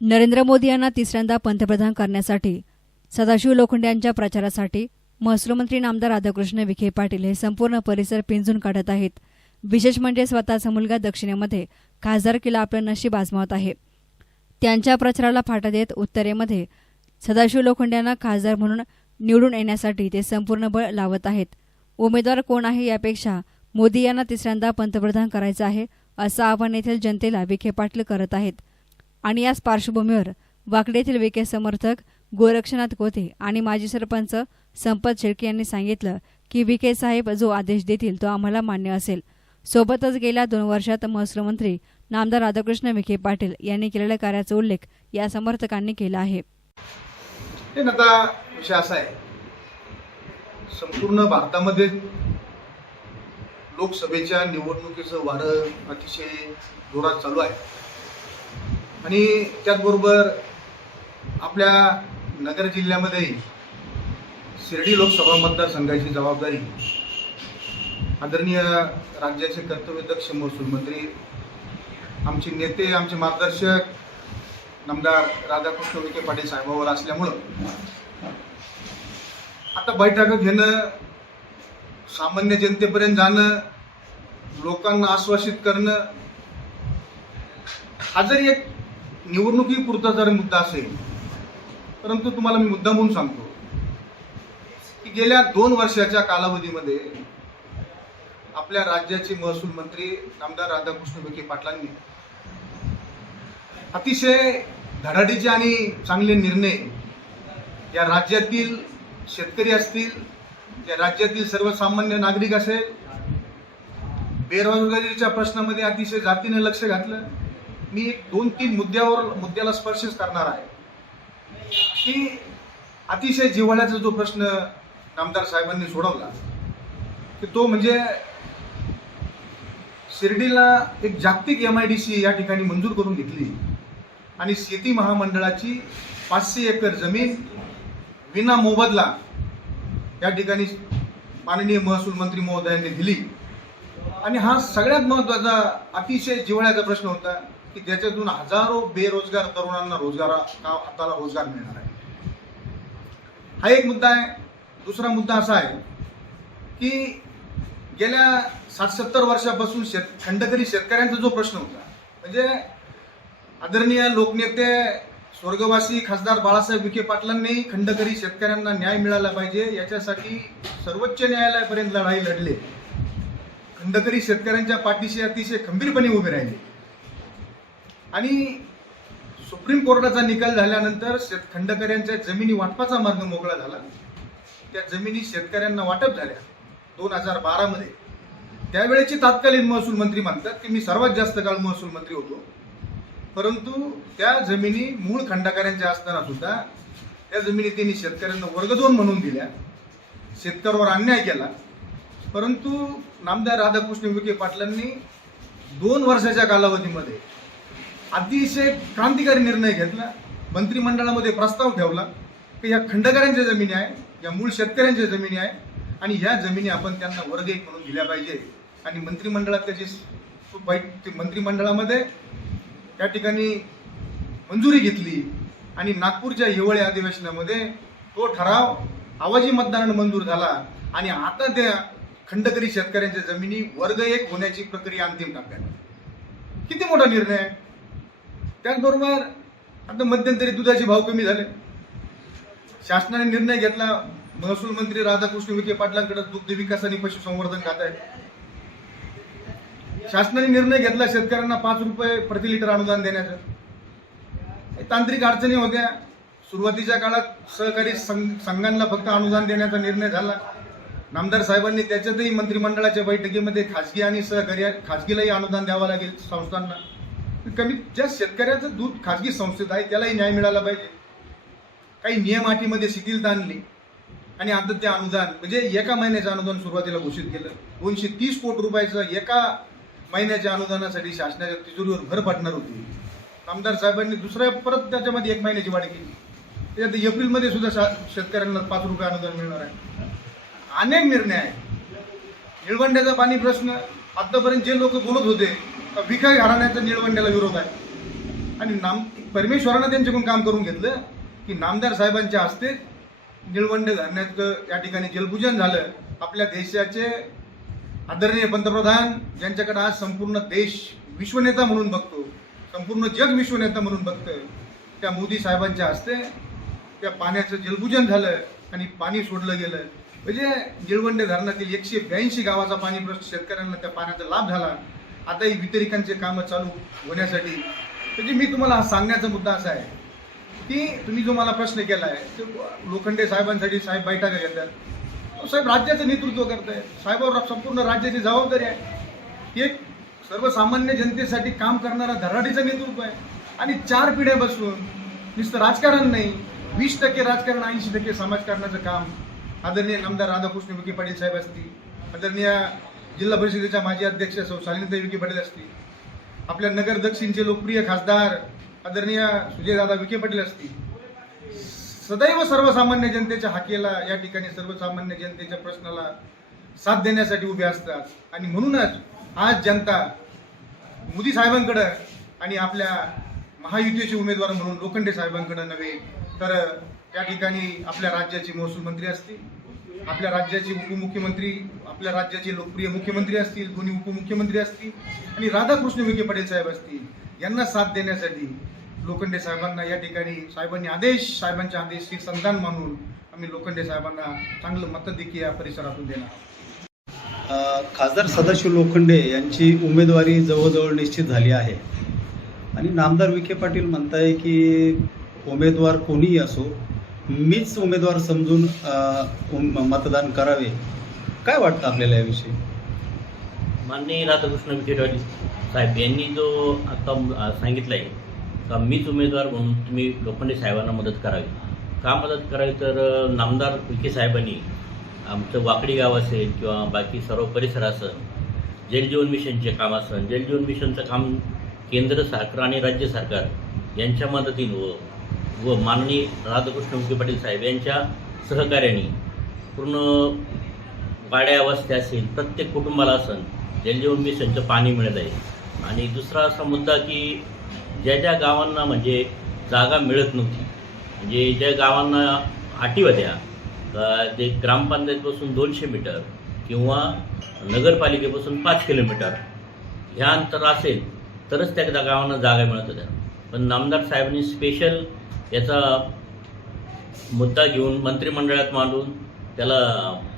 नरेंद्र मोदी यांना तिसऱ्यांदा पंतप्रधान करण्यासाठी सदाशिव लोखंडे यांच्या प्रचारासाठी महसूलमंत्री नामदार राधाकृष्ण विखे पाटील हे संपूर्ण परिसर पिंजून काढत आहेत. विशेष म्हणजे स्वतःचा मुलगा दक्षिणेमध्ये खासदार किला आपलं नशीब आजमावत आहे. त्यांच्या प्रचाराला फाटा देत उत्तरेमध्ये सदाशिव लोखंडे यांना खासदार म्हणून निवडून येण्यासाठी ते संपूर्ण बळ लावत आहेत. उमेदवार कोण आहे यापेक्षा मोदी यांना तिसऱ्यांदा पंतप्रधान करायचं आहे असं आवाहन येथील जनतेला विखे पाटील करत आहेत. आणि याच पार्श्वभूमीवर वाकडे येथील विखे समर्थक गोरक्षनाथ कोथे आणि माजी सरपंच संपत शेळके यांनी सांगितलं की विखे साहेब जो आदेश देतील तो आम्हाला मान्य असेल. सोबतच गेल्या दोन वर्षात महसूल मंत्री नामदार राधाकृष्ण विखे पाटील यांनी केलेल्या कार्याचा उल्लेख या समर्थकांनी केला आहे. आता विषय असा आहे. संपूर्ण भारतामध्ये लोकसभेच्या निवडणुकीचं वारं अतिशय जोरात चालू आहे. आणि त्याचबरोबर आपल्या नगर जिल्ह्यामध्ये शिर्डी लोकसभा मतदारसंघाची जबाबदारी आदरणीय राज्याचे कर्तव्यदक्ष महसूल मंत्री आमचे नेते आमचे मार्गदर्शक नामदार राधाकृष्ण विखे पाटील साहेबांवर असल्यामुळं आता बैठका घेणं सामान्य जनतेपर्यंत जाणं लोकांना आश्वासित करणं हा जरी एक निवडणुकीपुरता जर मुद्दा असेल परंतु तुम्हाला मी मुद्दा म्हणून सांगतो की गेल्या दोन वर्षाच्या कालावधीमध्ये आपल्या राज्याचे महसूल मंत्री आमदार राधाकृष्ण विखे पाटलांनी अतिशय धडाडीचे आणि चांगले निर्णय या राज्यातील शेतकरी असतील या राज्यातील सर्वसामान्य नागरिक असेल बेरोजगारीच्या प्रश्नामध्ये अतिशय जातीने लक्ष घातलं. मी एक दोन तीन मुद्द्यावर मुद्द्याला स्पर्शच करणार आहे. की अतिशय जिव्हाळ्याचा जो प्रश्न नामदार साहेबांनी सोडवला की तो म्हणजे शिर्डीला एक जागतिक एम आय डी सी या ठिकाणी मंजूर करून घेतली आणि शेती महामंडळाची पाचशे एकर जमीन विना मोबदला या ठिकाणी माननीय महसूल मंत्री महोदयांनी दिली. आणि हा सगळ्यात महत्त्वाचा अतिशय जिव्हाळ्याचा प्रश्न होता. की ज्याच्यातून हजारो बेरोजगार तरुणांना रोजगार हाताला रोजगार मिळणार आहे? हा एक मुद्दा आहे. दुसरा मुद्दा असा आहे की गेल्या साठ सत्तर वर्षापासून शेत खंडकरी शेतकऱ्यांचा जो प्रश्न होता म्हणजे आदरणीय लोकनेते स्वर्गवासी खासदार बाळासाहेब विखे पाटलांनी खंडकरी शेतकऱ्यांना न्याय मिळाला पाहिजे याच्यासाठी सर्वोच्च न्यायालयापर्यंत लढाई लढले. खंडकरी शेतकऱ्यांच्या पाठीशी अतिशय खंबीरपणे उभे राहिले. आणि सुप्रीम कोर्टाचा निकाल झाल्यानंतर शेत खंडकऱ्यांच्या जमिनी वाटपाचा मार्ग मोकळा झाला. त्या जमिनी शेतकऱ्यांना वाटप झाल्या. दोन हजार बारामध्ये. त्यावेळेची तात्कालीन महसूल मंत्री म्हणतात की मी सर्वात जास्त काळ महसूल मंत्री होतो. परंतु त्या जमिनी मूळ खंडकऱ्यांच्या असताना सुद्धा त्या जमिनी त्यांनी शेतकऱ्यांना वर्ग दोन म्हणून दिल्या. शेतकऱ्यावर अन्याय केला. परंतु नामदार राधाकृष्ण विखे पाटलांनी दोन वर्षाच्या कालावधीमध्ये अतिशय क्रांतिकारी निर्णय घेतला. मंत्रिमंडळामध्ये प्रस्ताव ठेवला की या खंडकऱ्यांच्या जमिनी आहे या मूळ शेतकऱ्यांच्या जमिनी आहे आणि ह्या जमिनी आपण त्यांना वर्ग एक म्हणून दिल्या पाहिजे. आणि मंत्रिमंडळात त्याची सु- मंत्रिमंडळामध्ये त्या ठिकाणी मंजुरी घेतली आणि नागपूरच्या हिवाळी अधिवेशनामध्ये तो ठराव आवाजी मतदानानं मंजूर झाला आणि आता त्या खंडकरी शेतकऱ्यांच्या जमिनी वर्ग एक होण्याची प्रक्रिया अंतिम टाकण्यात किती मोठा निर्णय आहे? त्याचबरोबर आता मध्यंतरी दुधाचे भाव कमी झाले. शासनाने निर्णय घेतला महसूल मंत्री राधाकृष्ण विखे पाटलांकडे दुग्ध विकास आणि पशुसंवर्धन खात आहे. शासनाने निर्णय घेतला शेतकऱ्यांना पाच रुपये प्रति लिटर अनुदान देण्याचं. तांत्रिक अडचणी होत्या. सुरुवातीच्या काळात सहकारी संघांना फक्त अनुदान देण्याचा निर्णय झाला. नामदार साहेबांनी त्याच्यातही मंत्रिमंडळाच्या बैठकीमध्ये खासगी आणि सहकारी खासगीलाही अनुदान द्यावं लागेल संस्थांना. कमी ज्या शेतकऱ्याचं दूध खाजगी संस्थेत आहे त्यालाही न्याय मिळाला पाहिजे. काही नियम अटीमध्ये शिथिलता आणली आणि आता ते अनुदान म्हणजे एका महिन्याचं अनुदान सुरुवातीला घोषित केलं. दोनशे तीस कोटी रुपयाचं एका महिन्याच्या अनुदानासाठी शासनाच्या तिजोरीवर भर पडणार होती. आमदार साहेबांनी दुसऱ्या परत त्याच्यामध्ये एक महिन्याची वाढ केली. त्याच्यात एप्रिलमध्ये सुद्धा शा- शेतकऱ्यांना पाच रुपये अनुदान मिळणार आहे. अनेक निर्णय आहेत. निळवंड्याचा पाणी प्रश्न आतापर्यंत जे लोक बोलत होते का भिकारी घराण्याचा निळवंड्याला विरोध आहे आणि नाम परमेश्वरानं त्यांच्याकडून काम करून घेतलं की नामदार साहेबांच्या हस्ते निळवंडे धरणाचं या ठिकाणी जलपूजन झालं. आपल्या देशाचे आदरणीय पंतप्रधान ज्यांच्याकडे आज संपूर्ण देश विश्वनेता म्हणून बघतो संपूर्ण जग विश्वनेता म्हणून बघतं त्या मोदी साहेबांच्या हस्ते त्या पाण्याचं जलपूजन झालं आणि पाणी सोडलं गेलं. म्हणजे निळवंडे धरणातील एकशे ब्याऐंशी गावाचा पाणी प्रश्न शेतकऱ्यांना त्या पाण्याचा लाभ झाला. आताही वितरिकांचे कामं चालू होण्यासाठी. म्हणजे मी तुम्हाला हा सांगण्याचा मुद्दा असा आहे की तुम्ही जो मला प्रश्न केला आहे ते लोखंडे साहेबांसाठी साहेब बैठका घेतात. साहेब राज्याचं नेतृत्व करत आहे साहेबावर संपूर्ण राज्याची जबाबदारी आहे. एक सर्वसामान्य जनतेसाठी काम करणारा धराडीचं नेतृत्व आहे. आणि चार पिढ्या बसून नुसतं राजकारण नाही वीस टक्के राजकारण ऐंशी टक्के समाजकारणाचं काम आदरणीय आमदार राधाकृष्ण विखे पाटील साहेब असतील आदरणीय जिल्हा परिषदेच्या माजी अध्यक्ष सौ शालिनीताई विखे पाटील असतील. आपल्या नगर दक्षिणचे लोकप्रिय खासदार आदरणीय सुजयदादा विखे पाटील असतील. सदैव सर्वसामान्य जनतेच्या हाकेला या ठिकाणी सर्वसामान्य जनतेच्या प्रश्नाला साथ देण्यासाठी उभे असतात. आणि म्हणूनच आज जनता मोदी साहेबांकडं आणि आपल्या महायुतीचे उमेदवार म्हणून लोखंडे साहेबांकडं नव्हे तर त्या ठिकाणी आपल्या राज्याचे महसूल मंत्री असतील. आपल्या राज्याचे उपमुख्यमंत्री आपल्या राज्याचे लोकप्रिय मुख्यमंत्री असतील दोन्ही उपमुख्यमंत्री असतील आणि राधाकृष्ण विखे पाटील साहेब असतील यांना साथ देण्यासाठी लोखंडे साहेबांना या ठिकाणी साहेबांनी आदेश साहेबांचे आदेश हे मानून आम्ही लोखंडे साहेबांना चांगलं मत देखील या परिसरातून देणार खासदार सदाशिव लोखंडे यांची उमेदवारी जवळजवळ निश्चित झाली आहे. आणि नामदार विखे पाटील म्हणताय की उमेदवार कोणीही असो मीच उमेदवार समजून उम- मतदान करावे. काय वाटतं आपल्याला याविषयी? माननीय राधाकृष्ण विखे पाटील साहेब यांनी जो आता अ, सांगितलं आहे का मीच उमेदवार म्हणून तुम्ही लोखंडे साहेबांना मदत करावी. का मदत करावी? तर नामदार विखे साहेबांनी आमचं वाकडी गाव असेल किंवा बाकी सर्व परिसर असेल जलजीवन मिशनचे काम असेल जलजीवन मिशनचं काम केंद्र सरकार आणि राज्य सरकार यांच्या मदतीनं व व माननीय राधाकृष्ण विखे पाटील साहेब यांच्या सहकार्याने पूर्ण वाड्या वस्त्या असेल प्रत्येक कुटुंबाला असेल जलजीवन मिशनचं पाणी मिळत आहे. आणि दुसरा असा मुद्दा की ज्या ज्या गावांना म्हणजे जागा मिळत नव्हती म्हणजे ज्या गावांना आटी होत्या ते ग्रामपंचायतपासून दोनशे मीटर किंवा नगरपालिकेपासून पाच किलोमीटर ह्या अंतर असेल तरच त्या त्या गावांना जागा मिळत होत्या. पण नामदार साहेबांनी स्पेशल याचा मुद्दा घेऊन मंत्रिमंडळात मांडून त्याला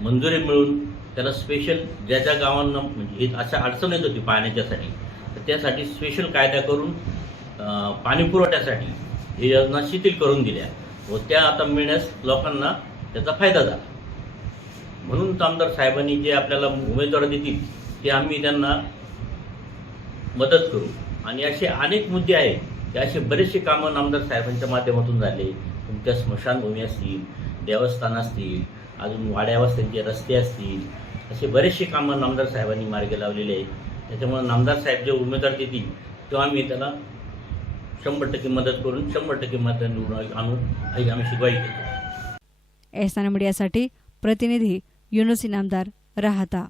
मंजुरी मिळून त्याला स्पेशल ज्या ज्या गावांना म्हणजे हे अशा अडचण येत होती पाण्याच्यासाठी तर त्यासाठी स्पेशल कायदा करून पाणी पुरवठ्यासाठी ही योजना शिथिल करून दिल्या व त्या आता मिळण्यास लोकांना त्याचा फायदा झाला. म्हणून आमदार साहेबांनी जे आपल्याला उमेदवार देतील ते आम्ही त्यांना मदत करू. आणि असे अनेक मुद्दे आहेत असे बरेचसे कामं नामदार साहेबांच्या माध्यमातून झाले. तुमच्या स्मशानभूमी असतील देवस्थान असतील अजून वाड्या वस्त्यांचे रस्ते असतील असे बरेचसे कामं नामदार साहेबांनी मार्गी लावलेले आहेत. त्याच्यामुळे नामदार साहेब जे उमेदवार देतील तेव्हा आम्ही त्याला शंभर टक्के मदत करून शंभर टक्के मदत निवडून आणून ही आम्ही शिकवाई घेतो एसआन मीडियासाठी प्रतिनिधी युनुस नामदार राहता.